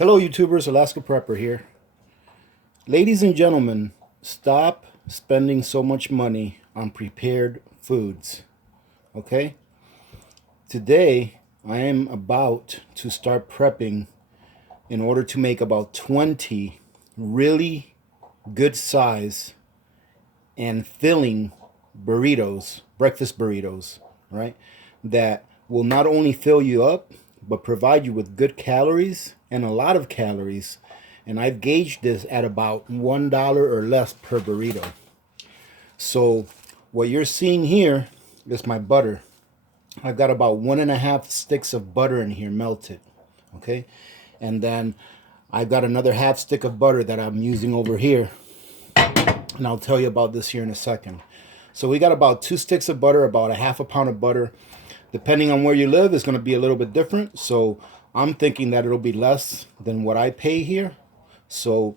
Hello YouTubers, Alaska Prepper here. Ladies and gentlemen, stop spending so much money on prepared foods. Okay? Today, I am about to start prepping in order to make about 20 really good size and filling burritos, breakfast burritos, right? That will not only fill you up, but provide you with good calories and a lot of calories. And I've gauged this at about $1 or less per burrito. So what you're seeing here is my butter. I've got about 1.5 sticks of butter in here melted. Okay. And then I've got another half stick of butter that I'm using over here. And I'll tell you about this here in a second. So we got about 2 sticks of butter, about a half a pound of butter. Depending on where you live, it's going to be a little bit different. So I'm thinking that it'll be less than what I pay here. So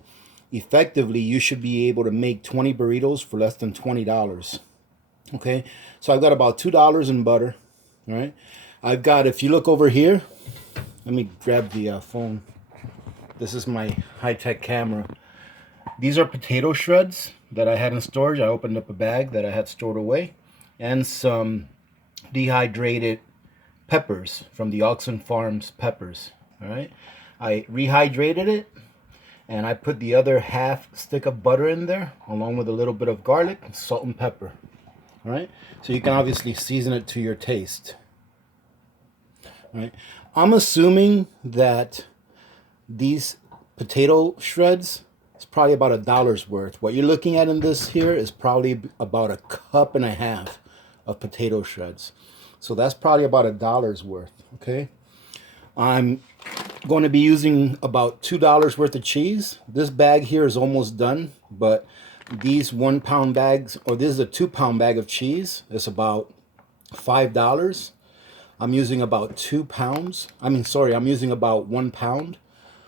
effectively, you should be able to make 20 burritos for less than $20. Okay, so I've got about $2 in butter. All right, I've got, if you look over here, let me grab the phone. This is my high-tech camera. These are potato shreds that I had in storage. I opened up a bag that I had stored away, and some dehydrated peppers from the Augason Farms peppers. All right, I rehydrated it, and I put the other half stick of butter in there, along with a little bit of garlic, salt, and pepper. All right, so you can obviously season it to your taste. All right, I'm assuming that these potato shreds is probably about $1 worth. What you're looking at in this here is probably about 1.5 cups of potato shreds. So that's probably about $1 worth. Okay, I'm going to be using about $2 worth of cheese. This bag here is almost done, but these 1 pound bags, or this is a 2 pound bag of cheese, it's about $5. I'm using about 2 pounds. I'm using about 1 pound.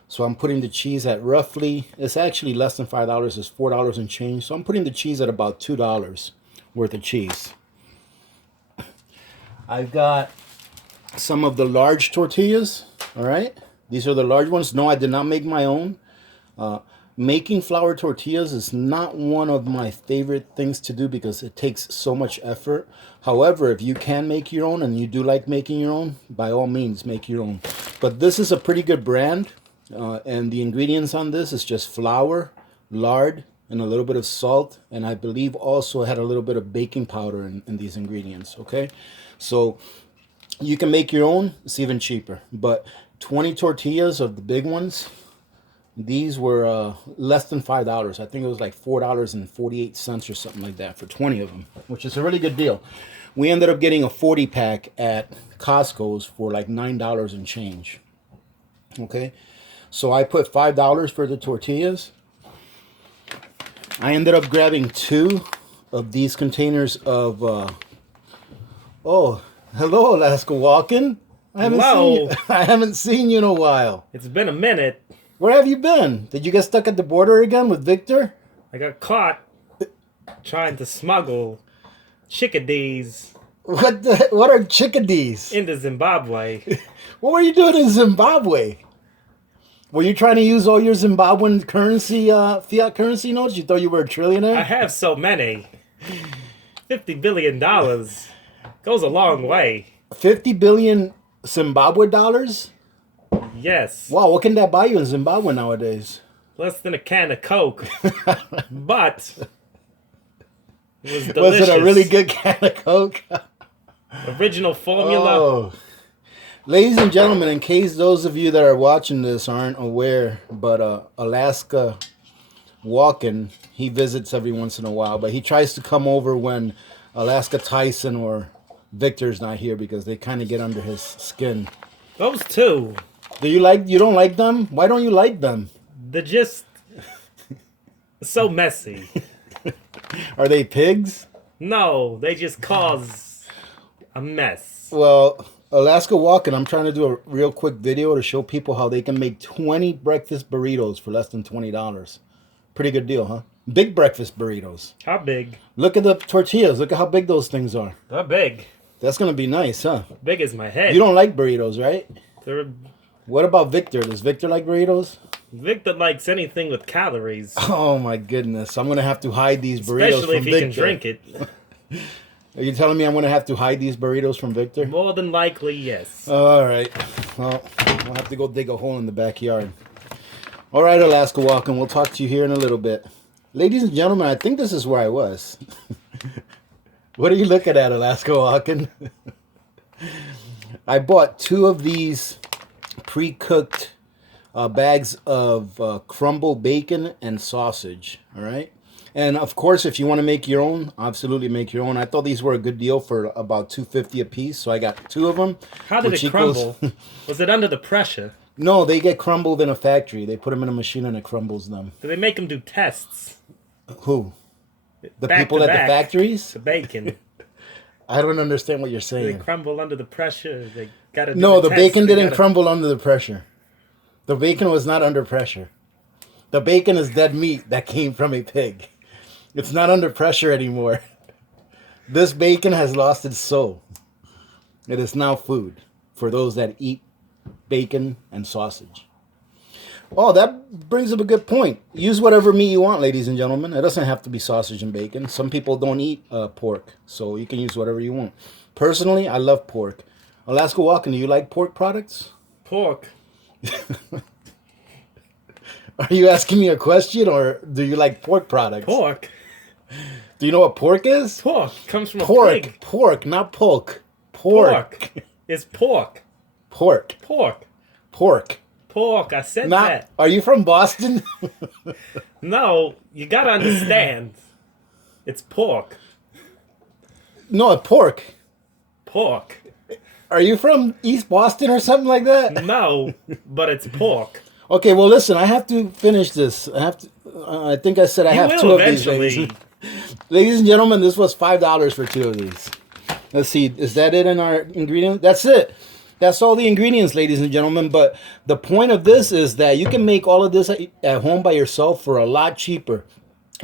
So I'm putting the cheese at roughly, it's actually less than $5, it's $4 and change. So I'm putting the cheese at about $2 worth of cheese. I've got some of the large tortillas. All right, these are the large ones. No, I did not make my own. Making flour tortillas is not one of my favorite things to do because it takes so much effort. However, if you can make your own and you do like making your own, by all means make your own. But this is a pretty good brand, and the ingredients on this is just flour, lard, and a little bit of salt, and I believe also had a little bit of baking powder in these ingredients. Okay, so you can make your own. It's even cheaper. But 20 tortillas of the big ones, these were less than $5. I think it was like $4.48 or something like that for 20 of them, which is a really good deal. We ended up getting a 40 pack at Costco's for like $9 and change. Okay, so I put $5 for the tortillas. I ended up grabbing 2 of these containers of oh, hello, Alaska Walken. I haven't seen you in a while. It's been a minute. Where have you been? Did you get stuck at the border again with Victor? I got caught trying to smuggle chickadees. What are chickadees? Into Zimbabwe. What were you doing in Zimbabwe? Were you trying to use all your Zimbabwean currency, fiat currency notes? You thought you were a trillionaire? I have so many. $50 billion goes a long way. 50 billion Zimbabwe dollars? Yes. Wow, what can that buy you in Zimbabwe nowadays? Less than a can of Coke. But it was delicious. Was it a really good can of Coke? Original formula. Oh. Ladies and gentlemen, in case those of you that are watching this aren't aware, but Alaska Walken, he visits every once in a while, but he tries to come over when Alaska Tyson or Victor's not here because they kind of get under his skin. Those two. You don't like them? Why don't you like them? They're just so messy. Are they pigs? No, they just cause a mess. Well, Alaska Walken, I'm trying to do a real quick video to show people how they can make 20 breakfast burritos for less than $20. Pretty good deal, huh? Big breakfast burritos. How big? Look at the tortillas. Look at how big those things are. They're big. That's going to be nice, huh? Big as my head. You don't like burritos, right? They're What about Victor? Does Victor like burritos? Victor likes anything with calories. Oh my goodness. I'm going to have to hide these burritos Especially from if he Victor. can drink it. Are you telling me I'm going to have to hide these burritos from Victor? More than likely, yes. All right. Well, I'll have to go dig a hole in the backyard. All right, Alaska Walking. We'll talk to you here in a little bit. Ladies and gentlemen, I think this is where I was. What are you looking at, Alaska Walking? I bought 2 of these pre-cooked bags of crumble bacon and sausage. All right. And of course, if you want to make your own, absolutely make your own. I thought these were a good deal for about $2.50 a piece, so I got 2 of them. How did it crumble? Was it under the pressure? No, they get crumbled in a factory. They put them in a machine and it crumbles them. Do they make them do tests? Who? The Back people to at the back. factories? The bacon. I don't understand what you're They saying. crumble under the pressure. They gotta do No, the test. bacon They didn't gotta- crumble under the pressure. The bacon was not under pressure. The bacon is dead meat that came from a pig. It's not under pressure anymore. This bacon has lost its soul. It is now food for those that eat bacon and sausage. Oh, that brings up a good point. Use whatever meat you want, ladies and gentlemen. It doesn't have to be sausage and bacon. Some people don't eat pork, so you can use whatever you want. Personally, I love pork. Alaska Walking, do you like pork products? Pork. Are you asking me a question, or do you like pork products? Pork. Do you know what pork is? Pork comes from a Pork. pig. Pork, not pork. Pork. It's pork. Pork. Pork. Pork. Pork. I said Not. that. Are you from Boston? No, you gotta understand. It's pork. No, pork. Pork. Are you from East Boston or something like that? No, but it's pork. Okay, well, listen. I have to finish this. I have to. I think I said I You have will 2 of these. eventually. Ladies and gentlemen, this was $5 for 2 of these. Let's see. Is that it in our ingredient? That's it. That's all the ingredients, ladies and gentlemen. But the point of this is that you can make all of this at home by yourself for a lot cheaper.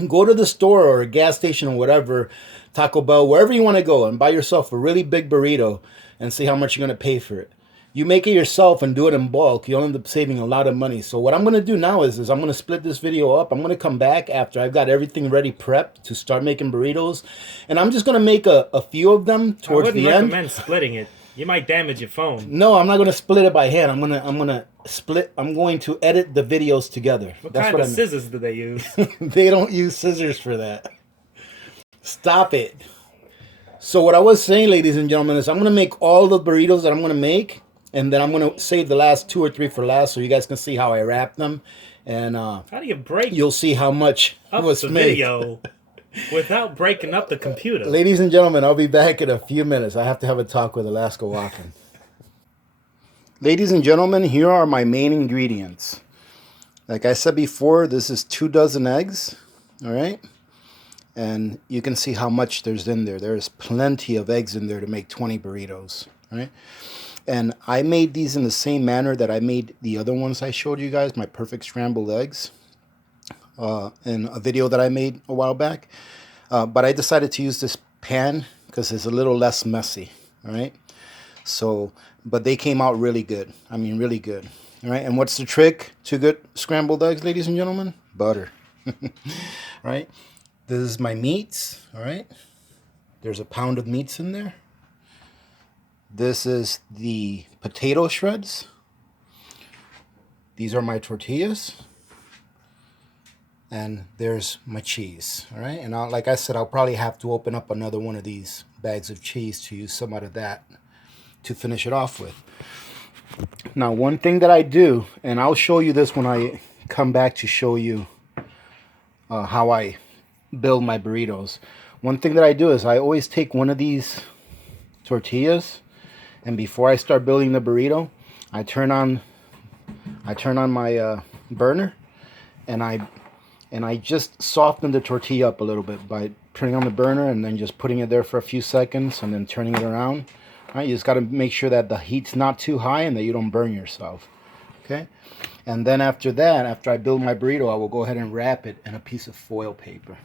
Go to the store or a gas station or whatever, Taco Bell, wherever you want to go, and buy yourself a really big burrito and see how much you're going to pay for it. You make it yourself and do it in bulk, you'll end up saving a lot of money. So what I'm going to do now is I'm going to split this video up. I'm going to come back after I've got everything ready prepped to start making burritos. And I'm just going to make a few of them I towards wouldn't the end. recommend splitting it. You might damage your phone. No, I'm not going to split it by hand. I'm going to edit the videos together. What That's kind what of I mean. scissors do they use? They don't use scissors for that. Stop it. So what I was saying, ladies and gentlemen, is I'm going to make all the burritos that I'm going to make. And then I'm going to save the last 2 or 3 for last so you guys can see how I wrap them. And How do you break you'll see how much up was the made. video without breaking up the computer? Ladies and gentlemen, I'll be back in a few minutes. I have to have a talk with Alaska Walking. Ladies and gentlemen, here are my main ingredients. Like I said before, this is 2 dozen eggs. All right. And you can see how much there's in there. There's plenty of eggs in there to make 20 burritos. All right. And I made these in the same manner that I made the other ones I showed you guys, my perfect scrambled eggs, in a video that I made a while back. But I decided to use this pan because it's a little less messy, all right? So, but they came out really good. I mean, really good, all right? And what's the trick to good scrambled eggs, ladies and gentlemen? Butter, right? This is my meats, all right? There's a pound of meats in there. This is the potato shreds. These are my tortillas. And there's my cheese. All right. And like I said, I'll probably have to open up another one of these bags of cheese to use some out of that to finish it off with. Now, one thing that I do, and I'll show you this when I come back to show you how I build my burritos. One thing that I do is I always take one of these tortillas, and before I start building the burrito, I turn on my burner, and I just soften the tortilla up a little bit by turning on the burner and then just putting it there for a few seconds and then turning it around. All right, you just got to make sure that the heat's not too high and that you don't burn yourself. Okay, and then after that, after I build my burrito, I will go ahead and wrap it in a piece of foil paper.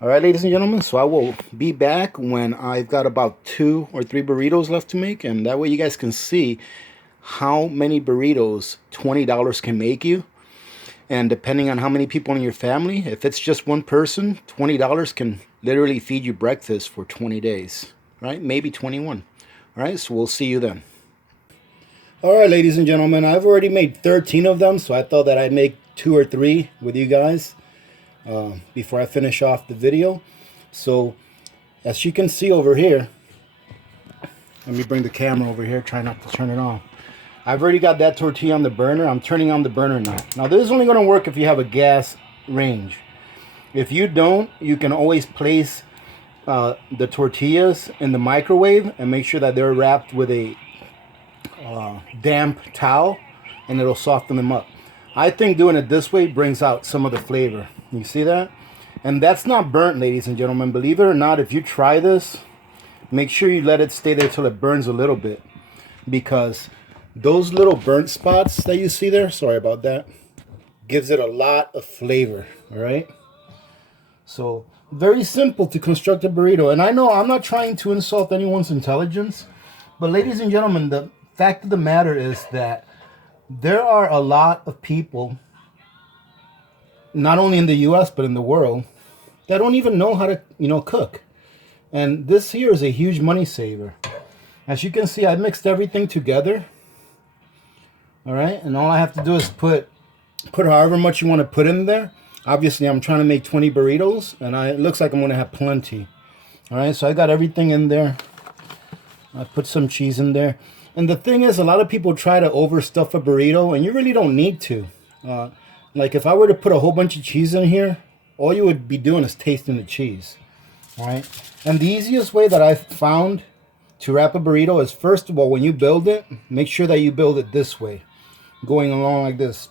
All right, ladies and gentlemen, so I will be back when I've got about 2 or 3 burritos left to make, and that way you guys can see how many burritos $20 can make you. And depending on how many people in your family, if it's just one person, $20 can literally feed you breakfast for 20 days, right? Maybe 21. All right, so we'll see you then. All right, ladies and gentlemen, I've already made 13 of them, so I thought that I'd make 2 or 3 with you guys before I finish off the video. So as you can see over here, let me bring the camera over here, try not to turn it off. I've already got that tortilla on the burner. I'm turning on the burner now. Now this is only going to work if you have a gas range. If you don't, you can always place the tortillas in the microwave and make sure that they're wrapped with a damp towel, and it'll soften them up. I think doing it this way brings out some of the flavor. You see that? And that's not burnt, ladies and gentlemen. Believe it or not, if you try this, make sure you let it stay there till it burns a little bit, because those little burnt spots that you see there, sorry about that, gives it a lot of flavor. All right, so very simple to construct a burrito. And I know I'm not trying to insult anyone's intelligence, but ladies and gentlemen, the fact of the matter is that there are a lot of people, not only in the US but in the world, that don't even know how to cook. And this here is a huge money saver. As you can see, I mixed everything together. All right, and all I have to do is put however much you want to put in there. Obviously, I'm trying to make 20 burritos, and it looks like I'm going to have plenty. All right, so I got everything in there. I put some cheese in there. And the thing is, a lot of people try to overstuff a burrito, and you really don't need to. Like if I were to put a whole bunch of cheese in here, all you would be doing is tasting the cheese. All right, and the easiest way that I've found to wrap a burrito is, first of all, when you build it, make sure that you build it this way, going along like this,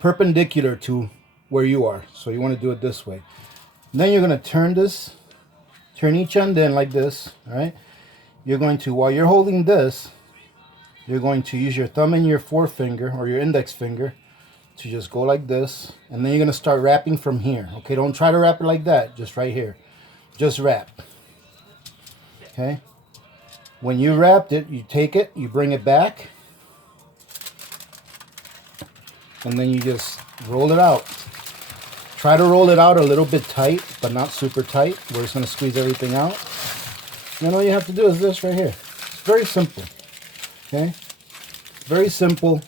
perpendicular to where you are. So you want to do it this way. And then you're going to turn each end in like this. All right, you're going to, while you're holding this, you're going to use your thumb and your forefinger or your index finger to just go like this, and then you're going to start wrapping from here. Okay, don't try to wrap it like that, just right here. Just wrap. Okay, when you wrapped it, you take it, you bring it back, and then you just roll it out. Try to roll it out a little bit tight, but not super tight. We're just going to squeeze everything out. And then all you have to do is this right here. It's very simple. Okay, very simple.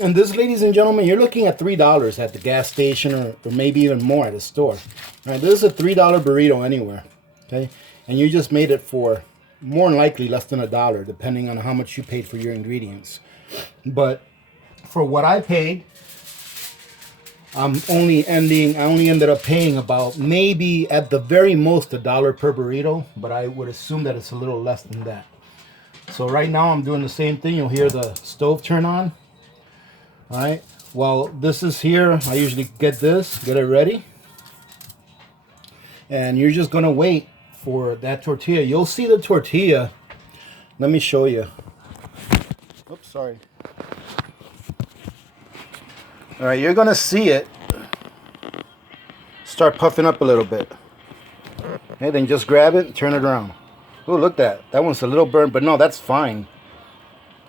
And this, ladies and gentlemen, you're looking at $3 at the gas station, or maybe even more at a store. All right, this is a $3 burrito anywhere. Okay, and you just made it for more than likely less than $1, depending on how much you paid for your ingredients. But for what I paid, I only ended up paying about, maybe at the very most, $1 per burrito, but I would assume that it's a little less than that. So right now I'm doing the same thing. You'll hear the stove turn on. All right, well, this is here. I usually get it ready, and you're just gonna wait for that tortilla. You'll see the tortilla. Let me show you. Oops, sorry. All right, you're gonna see it start puffing up a little bit. Okay, then just grab it and turn it around. Oh, look at that. That one's a little burnt, but no, that's fine.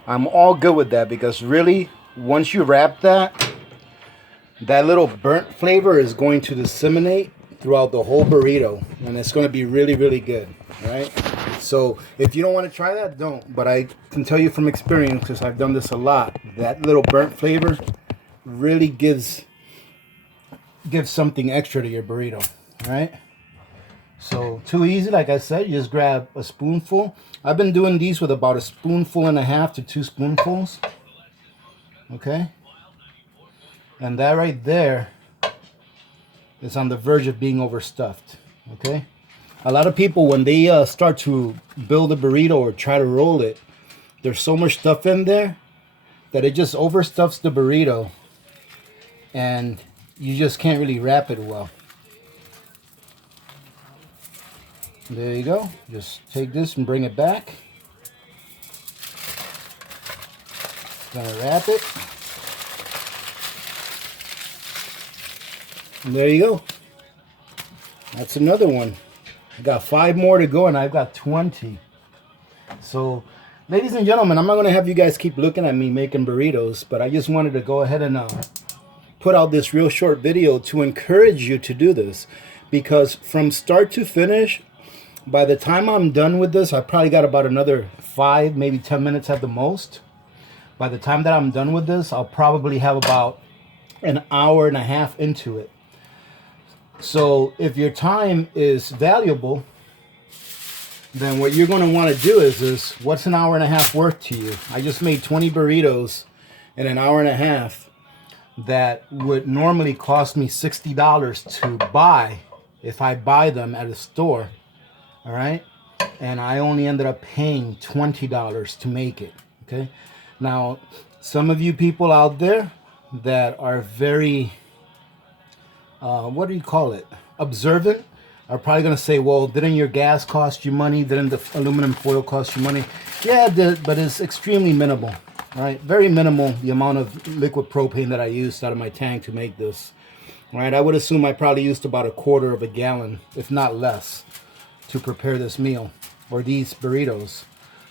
I'm all good with that, because really, once you wrap that little burnt flavor is going to disseminate throughout the whole burrito, and it's going to be really, really good. All right? So if you don't want to try that, don't. But I can tell you from experience, because I've done this a lot, that little burnt flavor really gives something extra to your burrito. All right? So too easy, like I said, you just grab a spoonful. I've been doing these with about 1.5 spoonfuls to 2 spoonfuls. Okay? And that right there is on the verge of being overstuffed. Okay? A lot of people, when they start to build a burrito or try to roll it, there's so much stuff in there that it just overstuffs the burrito, and you just can't really wrap it well. There you go. Just take this and bring it back. Gonna wrap it. And there you go. That's another one. I got 5 more to go, and I've got 20. So Ladies and gentlemen, I'm not going to have you guys keep looking at me making burritos, but I just wanted to go ahead and put out this real short video to encourage you to do this. Because from start to finish, by the time I'm done with this, I probably got about another 5, maybe 10 minutes at the most. By the time that I'm done with this, I'll probably have about an hour and a half into it. So if your time is valuable, then what you're going to want to do is what's an hour and a half worth to you? I just made 20 burritos in an hour and a half that would normally cost me $60 to buy if I buy them at a store. All right. And I only ended up paying $20 to make it. Okay. Now, some of you people out there that are very, what do you call it? Observant, are probably going to say, well, didn't your gas cost you money? Didn't the aluminum foil cost you money? Yeah, it did, but it's extremely minimal, all right? Very minimal, the amount of liquid propane that I used out of my tank to make this, all right? I would assume I probably used about 1/4 of a gallon, if not less, to prepare this meal, or these burritos,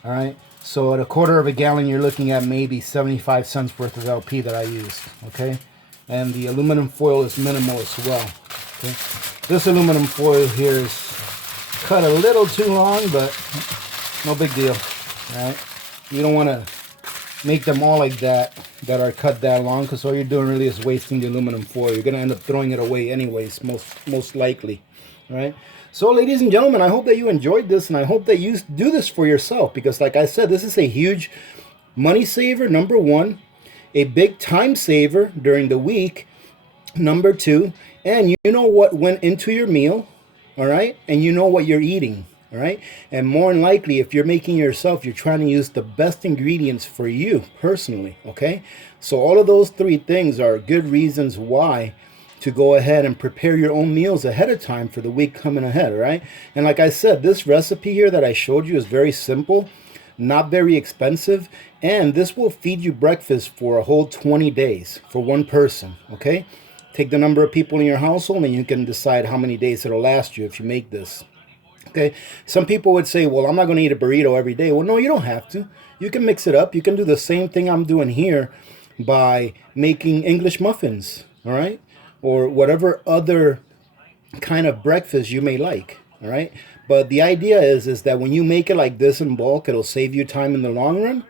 all right? So at 1/4 of a gallon, you're looking at maybe 75 cents worth of LP that I used, okay? And the aluminum foil is minimal as well, okay? This aluminum foil here is cut a little too long, but no big deal, all right? You don't want to make them all like that are cut that long, because all you're doing really is wasting the aluminum foil. You're going to end up throwing it away anyways, most likely, all right? So ladies and gentlemen, I hope that you enjoyed this, and I hope that you do this for yourself, because like I said, this is a huge money saver, number one, a big time saver during the week, number two, and you know what went into your meal, all right? And you know what you're eating, all right? And more than likely, if you're making yourself, you're trying to use the best ingredients for you personally, okay? So all of those three things are good reasons why to go ahead and prepare your own meals ahead of time for the week coming ahead, all right? And like I said, this recipe here that I showed you is very simple, not very expensive, and this will feed you breakfast for a whole 20 days for one person, okay? Take the number of people in your household and you can decide how many days it'll last you if you make this. Okay, some people would say, well, I'm not going to eat a burrito every day. Well, no, you don't have to. You can mix it up. You can do the same thing I'm doing here by making English muffins, all right? Or whatever other kind of breakfast you may like, all right? But the idea is that when you make it like this in bulk, it'll save you time in the long run.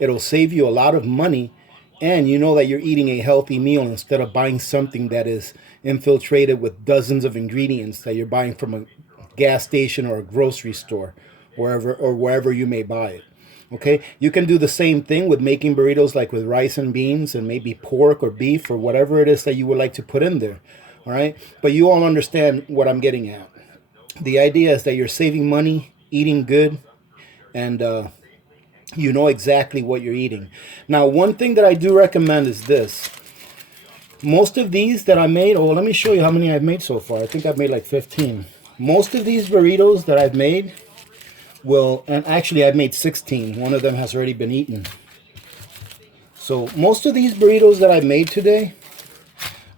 It'll save you a lot of money. And you know that you're eating a healthy meal instead of buying something that is infiltrated with dozens of ingredients that you're buying from a gas station or a grocery store, wherever you may buy it. Okay, you can do the same thing with making burritos, like with rice and beans and maybe pork or beef or whatever it is that you would like to put in there. All right, but you all understand what I'm getting at. The idea is that you're saving money, eating good, and you know exactly what you're eating. Now, one thing that I do recommend is this. Most of these that I made, oh, let me show you how many I've made so far. I think I've made like 15. Most of these burritos that I've made and actually I've made 16. One of them has already been eaten. So most of these burritos that I've made today,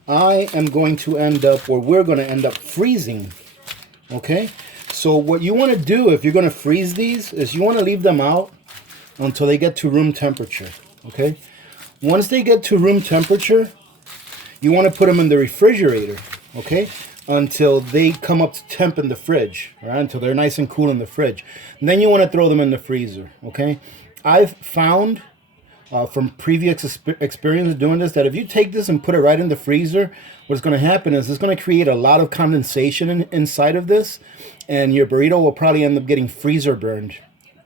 I am going to end up, or we're going to end up freezing. Okay? So what you want to do if you're going to freeze these is you want to leave them out until they get to room temperature, okay? Once they get to room temperature, you want to put them in the refrigerator, okay? Until they come up to temp in the fridge, all right? Until they're nice and cool in the fridge. And then you want to throw them in the freezer, okay? I've found from previous experience doing this that if you take this and put it right in the freezer, what's going to happen is it's going to create a lot of condensation inside of this, and your burrito will probably end up getting freezer burned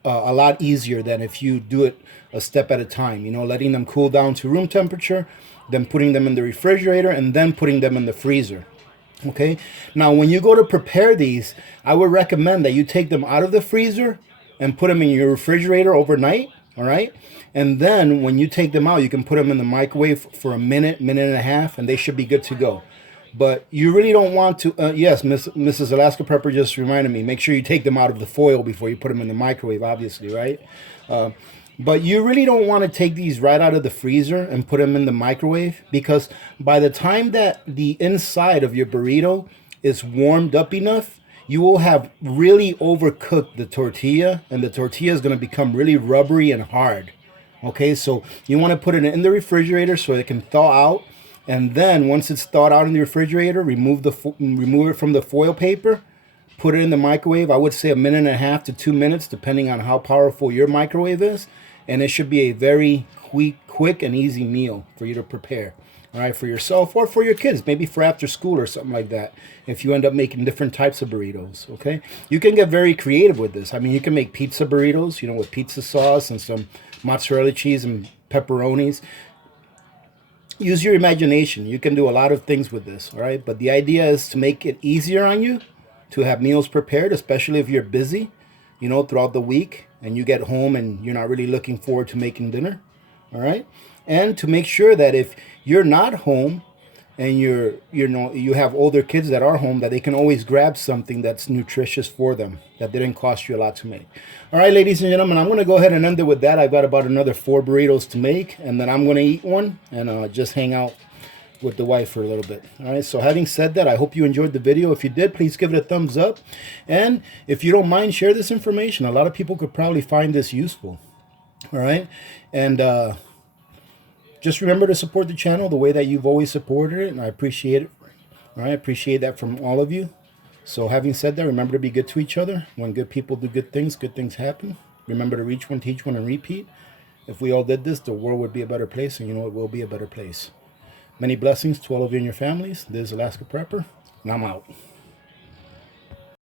a lot easier than if you do it a step at a time, you know, letting them cool down to room temperature, then putting them in the refrigerator, and then putting them in the freezer. Okay, now when you go to prepare these, I would recommend that you take them out of the freezer and put them in your refrigerator overnight, all right? And then when you take them out, you can put them in the microwave for a minute, minute and a half, and they should be good to go. But you really don't want to, yes, Mrs. Alaska Prepper just reminded me, make sure you take them out of the foil before you put them in the microwave, obviously, right? But you really don't want to take these right out of the freezer and put them in the microwave, because by the time that the inside of your burrito is warmed up enough, you will have really overcooked the tortilla, and the tortilla is going to become really rubbery and hard. Okay, so you want to put it in the refrigerator so it can thaw out, and then once it's thawed out in the refrigerator, remove it from the foil paper, put it in the microwave. I would say 1.5 to 2 minutes, depending on how powerful your microwave is, and it should be a very quick and easy meal for you to prepare. All right, for yourself or for your kids, maybe for after school or something like that, if you end up making different types of burritos. Okay, you can get very creative with this. I mean, you can make pizza burritos, you know, with pizza sauce and some mozzarella cheese and pepperonis. Use your imagination. You can do a lot of things with this. All right, but the idea is to make it easier on you to have meals prepared, especially if you're busy, you know, throughout the week, and you get home and you're not really looking forward to making dinner. All right, and to make sure that if you're not home and you have older kids that are home, that they can always grab something that's nutritious for them, that didn't cost you a lot to make. All right, ladies and gentlemen, I'm going to go ahead and end it with that. I've got about another 4 burritos to make, and then I'm going to eat one and just hang out with the wife for a little bit. All right, so having said that, I hope you enjoyed the video. If you did, please give it a thumbs up, and if you don't mind, share this information. A lot of people could probably find this useful. All right, and just remember to support the channel the way that you've always supported it, and I appreciate it. All right, I appreciate that from all of you. So having said that, remember to be good to each other. When good people do good things happen. Remember to reach one, teach one, and repeat. If we all did this, the world would be a better place, and you know it will be a better place. Many blessings to all of you and your families. This is Alaska Prepper, and I'm out.